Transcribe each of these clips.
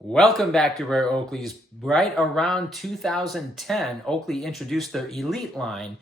Welcome back to Rare Oakleys. Right around 2010, Oakley introduced their Elite line,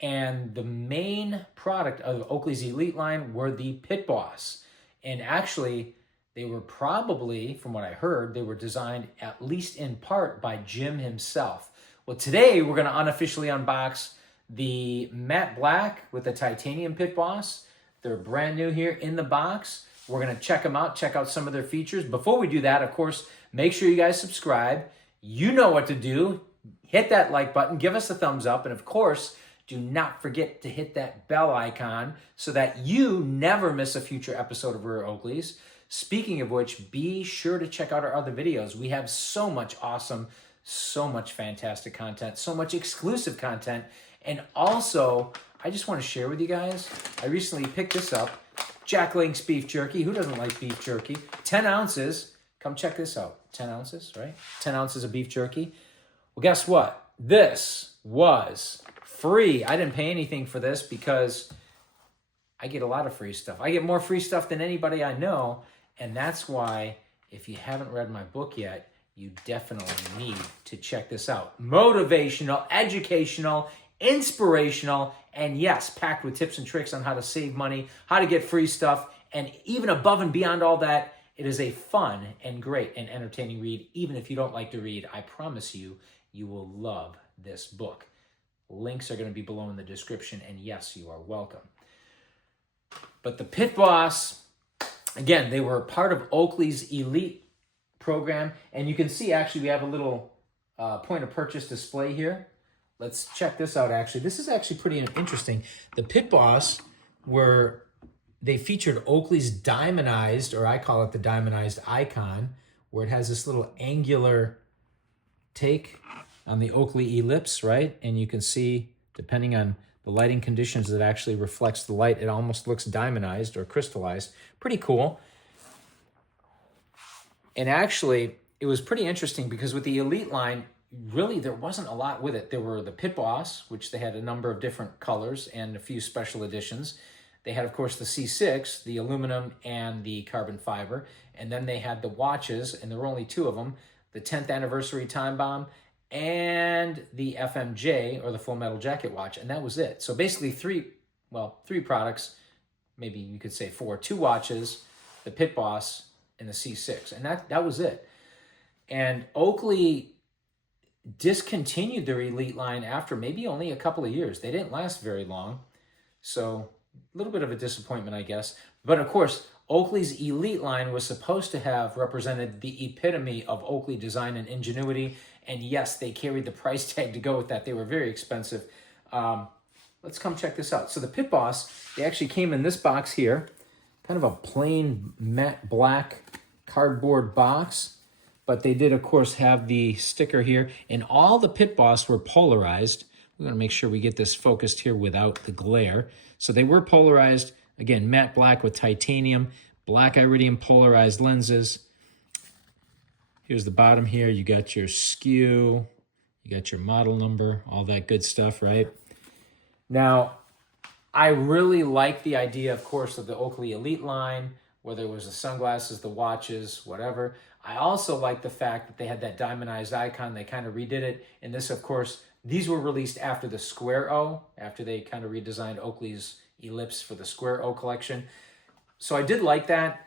and the main product of Oakley's Elite line were the Pit Boss. And actually, they were probably, from what I heard, they were designed at least in part by Jim himself. Well, today we're going to unofficially unbox the matte black with the titanium Pit Boss. They're brand new here in the box. We're going to check them out, check out some of their features. Before we do that, of course, make sure you guys subscribe. You know what to do. Hit that like button, give us a thumbs up, and of course, do not forget to hit that bell icon so that you never miss a future episode of Rare Oakleys. Speaking of which, be sure to check out our other videos. We have so much awesome, so much fantastic content, so much exclusive content, and also, I just want to share with you guys, I recently picked this up, Jack Link's beef jerky. Who doesn't like beef jerky? 10 ounces. Come check this out. 10 ounces, right? 10 ounces of beef jerky. Well, guess what? This was free. I didn't pay anything for this because I get a lot of free stuff. I get more free stuff than anybody I know. And that's why, if you haven't read my book yet, you definitely need to check this out. Motivational, educational, inspirational, and yes, packed with tips and tricks on how to save money, how to get free stuff, and even above and beyond all that, it is a fun and great and entertaining read. Even if you don't like to read, I promise you, you will love this book. Links are going to be below in the description, and yes, you are welcome. But the Pit Boss, again, they were part of Oakley's Elite program, and you can see, actually, we have a little point of purchase display here. Let's check this out, actually. This is actually pretty interesting. The Pit Boss they featured Oakley's diamondized, or I call it the diamondized icon, where it has this little angular take on the Oakley ellipse, right? And you can see, depending on the lighting conditions, it actually reflects the light. It almost looks diamondized or crystallized. Pretty cool. And actually, it was pretty interesting because with the Elite line, really, there wasn't a lot with it. There were the Pit Boss, which they had a number of different colors and a few special editions. They had, of course, the C6, the aluminum and the carbon fiber. And then they had the watches, and there were only two of them, the 10th anniversary time bomb and the FMJ, or the full metal jacket watch, and that was it. So basically three products, maybe you could say four, two watches, the Pit Boss, and the C6, and that was it. And Oakley discontinued their Elite line after maybe only a couple of years. They didn't last very long. So a little bit of a disappointment, I guess. But of course, Oakley's Elite line was supposed to have represented the epitome of Oakley design and ingenuity. And yes, they carried the price tag to go with that. They were very expensive. Let's come check this out. So the Pit Boss, they actually came in this box here. Kind of a plain matte black cardboard box. But they did, of course, have the sticker here. And all the Pit Boss were polarized. We're going to make sure we get this focused here without the glare. So they were polarized. Again, matte black with titanium, black Iridium polarized lenses. Here's the bottom here. You got your SKU. You got your model number, all that good stuff, right? Now, I really like the idea, of course, of the Oakley Elite line, whether it was the sunglasses, the watches, whatever. I also like the fact that they had that diamondized icon. They kind of redid it. And this, of course, these were released after the Square O, after they kind of redesigned Oakley's Ellipse for the Square O collection. So I did like that,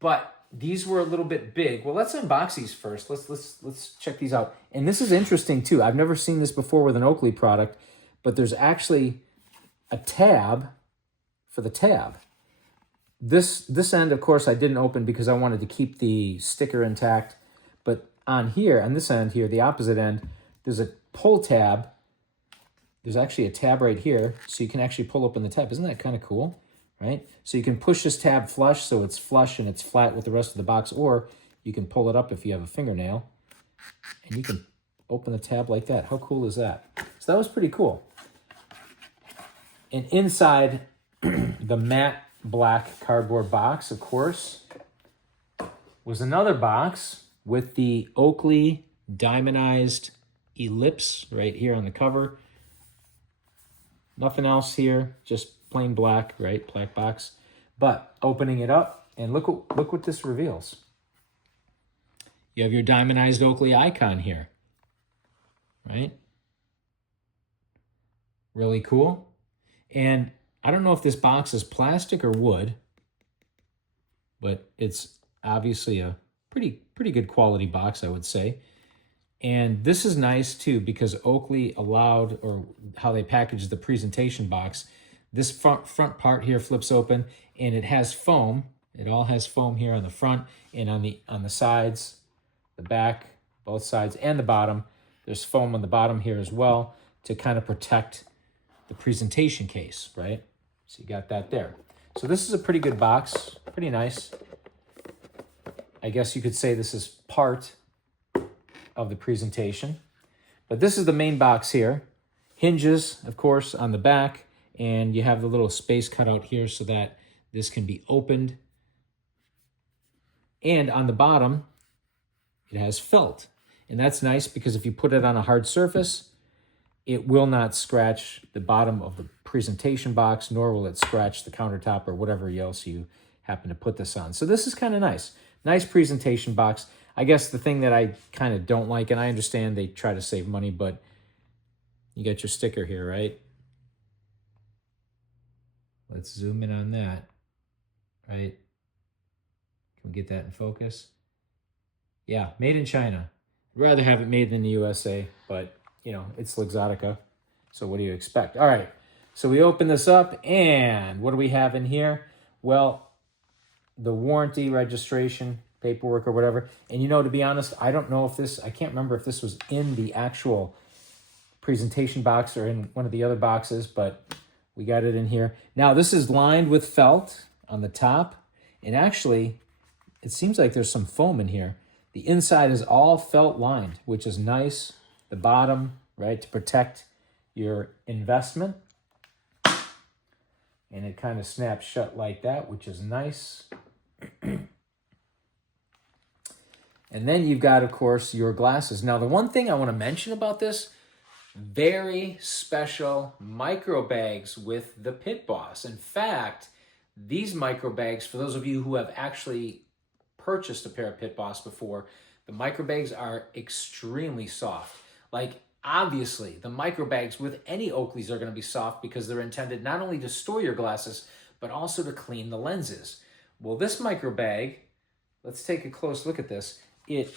but these were a little bit big. Well, let's unbox these first. Let's check these out. And this is interesting too. I've never seen this before with an Oakley product, but there's actually a tab for the tab. This end, of course, I didn't open because I wanted to keep the sticker intact. But on here, on this end here, the opposite end, there's a pull tab. There's actually a tab right here, so you can actually pull open the tab. Isn't that kind of cool, right? So you can push this tab flush, so it's flush and it's flat with the rest of the box, or you can pull it up if you have a fingernail, and you can open the tab like that. How cool is that? So that was pretty cool. And inside the matte black cardboard box, of course, was another box with the Oakley diamondized ellipse right here on the cover. Nothing else here, just plain black, right? Black box. But opening it up, and look what this reveals. you have your diamondized Oakley icon here, right? Really cool. And I don't know if this box is plastic or wood, but it's obviously a pretty good quality box, I would say. And this is nice too, because Oakley allowed, or how they packaged the presentation box, this front part here flips open, and it has foam. It all has foam here on the front and on the sides, the back, both sides, and the bottom. There's foam on the bottom here as well to kind of protect the presentation case, right? So you got that there. So this is a pretty good box, pretty nice. I guess you could say this is part of the presentation. But this is the main box here. Hinges, of course, on the back, and you have the little space cut out here so that this can be opened. And on the bottom, it has felt. And that's nice because if you put it on a hard surface, it will not scratch the bottom of the presentation box, nor will it scratch the countertop or whatever else you happen to put this on. So this is kind of nice. Nice presentation box. I guess the thing that I kind of don't like, and I understand they try to save money, but you got your sticker here, right? Let's zoom in on that, right? Can we get that in focus? Yeah, made in China. I'd rather have it made in the USA, but, you know, it's luxottica, so what do you expect? All right, so we open this up, and what do we have in here? Well, the warranty registration paperwork or whatever. And, you know, to be honest, I don't know if this, I can't remember if this was in the actual presentation box or in one of the other boxes, but we got it in here. Now, this is lined with felt on the top, and actually, it seems like there's some foam in here. The inside is all felt lined, which is nice. The bottom, right, to protect your investment. And it kind of snaps shut like that, which is nice. And then you've got, of course, your glasses. Now, the one thing I want to mention about this, very special micro bags with the Pit Boss. In fact, these micro bags, for those of you who have actually purchased a pair of Pit Boss before, the micro bags are extremely soft. Like, obviously, the micro bags with any Oakleys are going to be soft because they're intended not only to store your glasses, but also to clean the lenses. Well, this micro bag, let's take a close look at this. It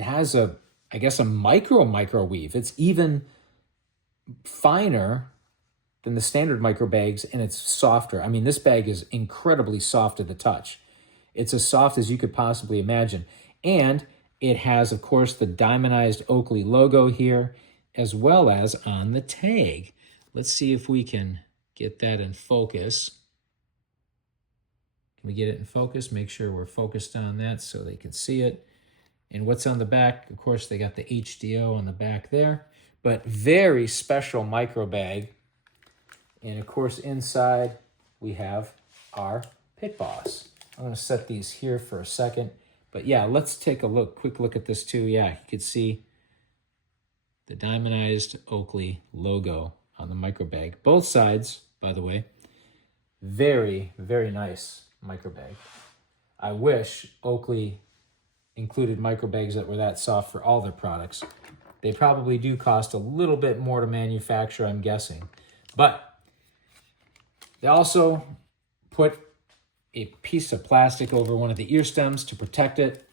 has a, I guess, a micro weave. It's even finer than the standard micro bags, and it's softer. I mean, this bag is incredibly soft to the touch. It's as soft as you could possibly imagine. And it has, of course, the diamondized Oakley logo here, as well as on the tag. Let's see if we can get that in focus. Can we get it in focus? Make sure we're focused on that so they can see it. And what's on the back? Of course, they got the HDO on the back there. But very special micro bag. And, of course, inside we have our Pit Boss. I'm going to set these here for a second. But, yeah, let's take a quick look at this, too. Yeah, you can see the diamondized Oakley logo on the micro bag. Both sides, by the way. Very, very nice micro bag. I wish Oakley included micro bags that were that soft for all their products. They probably do cost a little bit more to manufacture, I'm guessing. But they also put a piece of plastic over one of the ear stems to protect it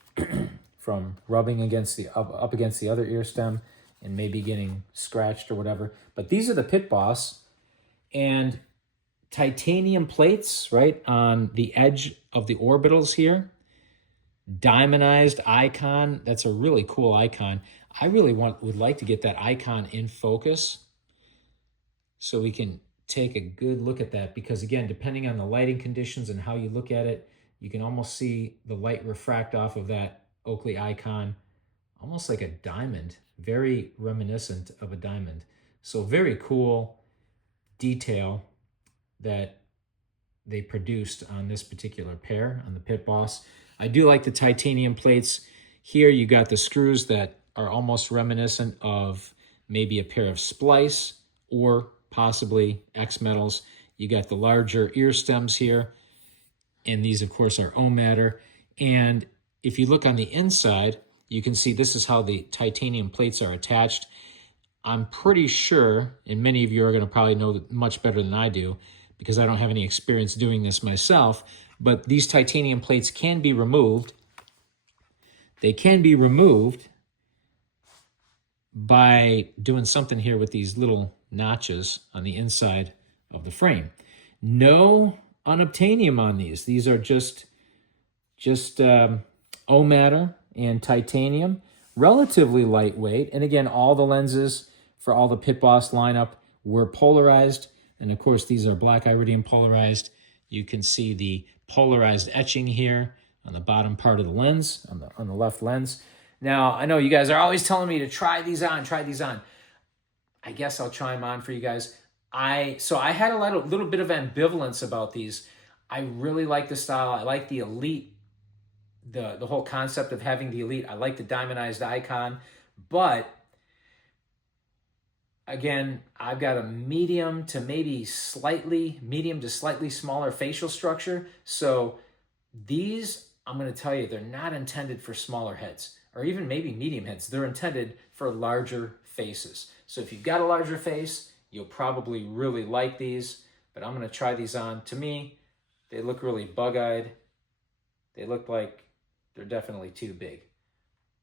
from rubbing against the up against the other ear stem and maybe getting scratched or whatever. But these are the Pit Boss, and titanium plates right on the edge of the orbitals here. Diamondized icon. That's a really cool icon. I really would like to get that icon in focus so we can take a good look at that, because again, depending on the lighting conditions and how you look at it, you can almost see the light refract off of that Oakley icon, almost like a diamond, very reminiscent of a diamond. So very cool detail that they produced on this particular pair, on the Pit Boss. I do like the titanium plates. Here you got the screws that are almost reminiscent of maybe a pair of Splice or possibly X Metals. You got the larger ear stems here, and these, of course, are O-Matter. And if you look on the inside, you can see this is how the titanium plates are attached. I'm pretty sure, and many of you are going to probably know much better than I do, because I don't have any experience doing this myself, but these titanium plates can be removed. They can be removed by doing something here with these little notches on the inside of the frame. No unobtainium on these. These are just O-matter and titanium, relatively lightweight. And again, all the lenses for all the Pit Boss lineup were polarized. And of course, these are black iridium polarized. You can see the polarized etching here on the bottom part of the lens, on the left lens. Now, I know you guys are always telling me to try these on, try these on. I guess I'll try them on for you guys. So I had a little bit of ambivalence about these. I really like the style. I like the Elite, the whole concept of having the Elite. I like the diamondized icon, but again, I've got a medium to slightly smaller facial structure. So these, I'm going to tell you, they're not intended for smaller heads or even maybe medium heads. They're intended for larger faces. So if you've got a larger face, you'll probably really like these, but I'm going to try these on. To me, they look really bug-eyed. They look like they're definitely too big.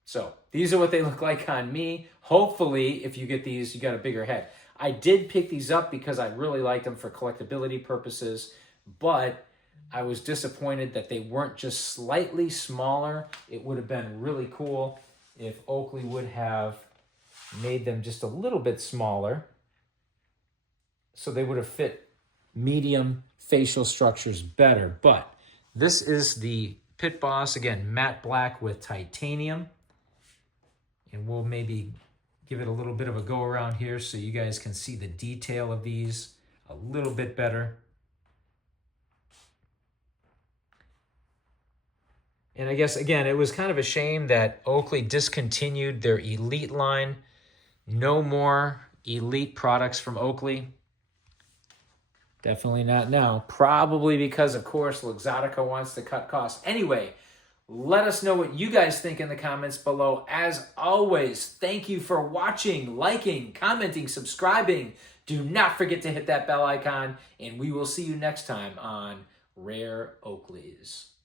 So these are what they look like on me. Hopefully, if you get these, you got a bigger head. I did pick these up because I really liked them for collectability purposes, but I was disappointed that they weren't just slightly smaller. It would have been really cool if Oakley would have made them just a little bit smaller, so they would have fit medium facial structures better. But this is the Pit Boss, again, matte black with titanium. And we'll maybe give it a little bit of a go around here so you guys can see the detail of these a little bit better. And I guess, again, it was kind of a shame that Oakley discontinued their Elite line. No more Elite products from Oakley. Definitely not now. Probably because, of course, Luxottica wants to cut costs. Anyway, let us know what you guys think in the comments below. As always, thank you for watching, liking, commenting, subscribing. Do not forget to hit that bell icon, and we will see you next time on Rare Oakleys.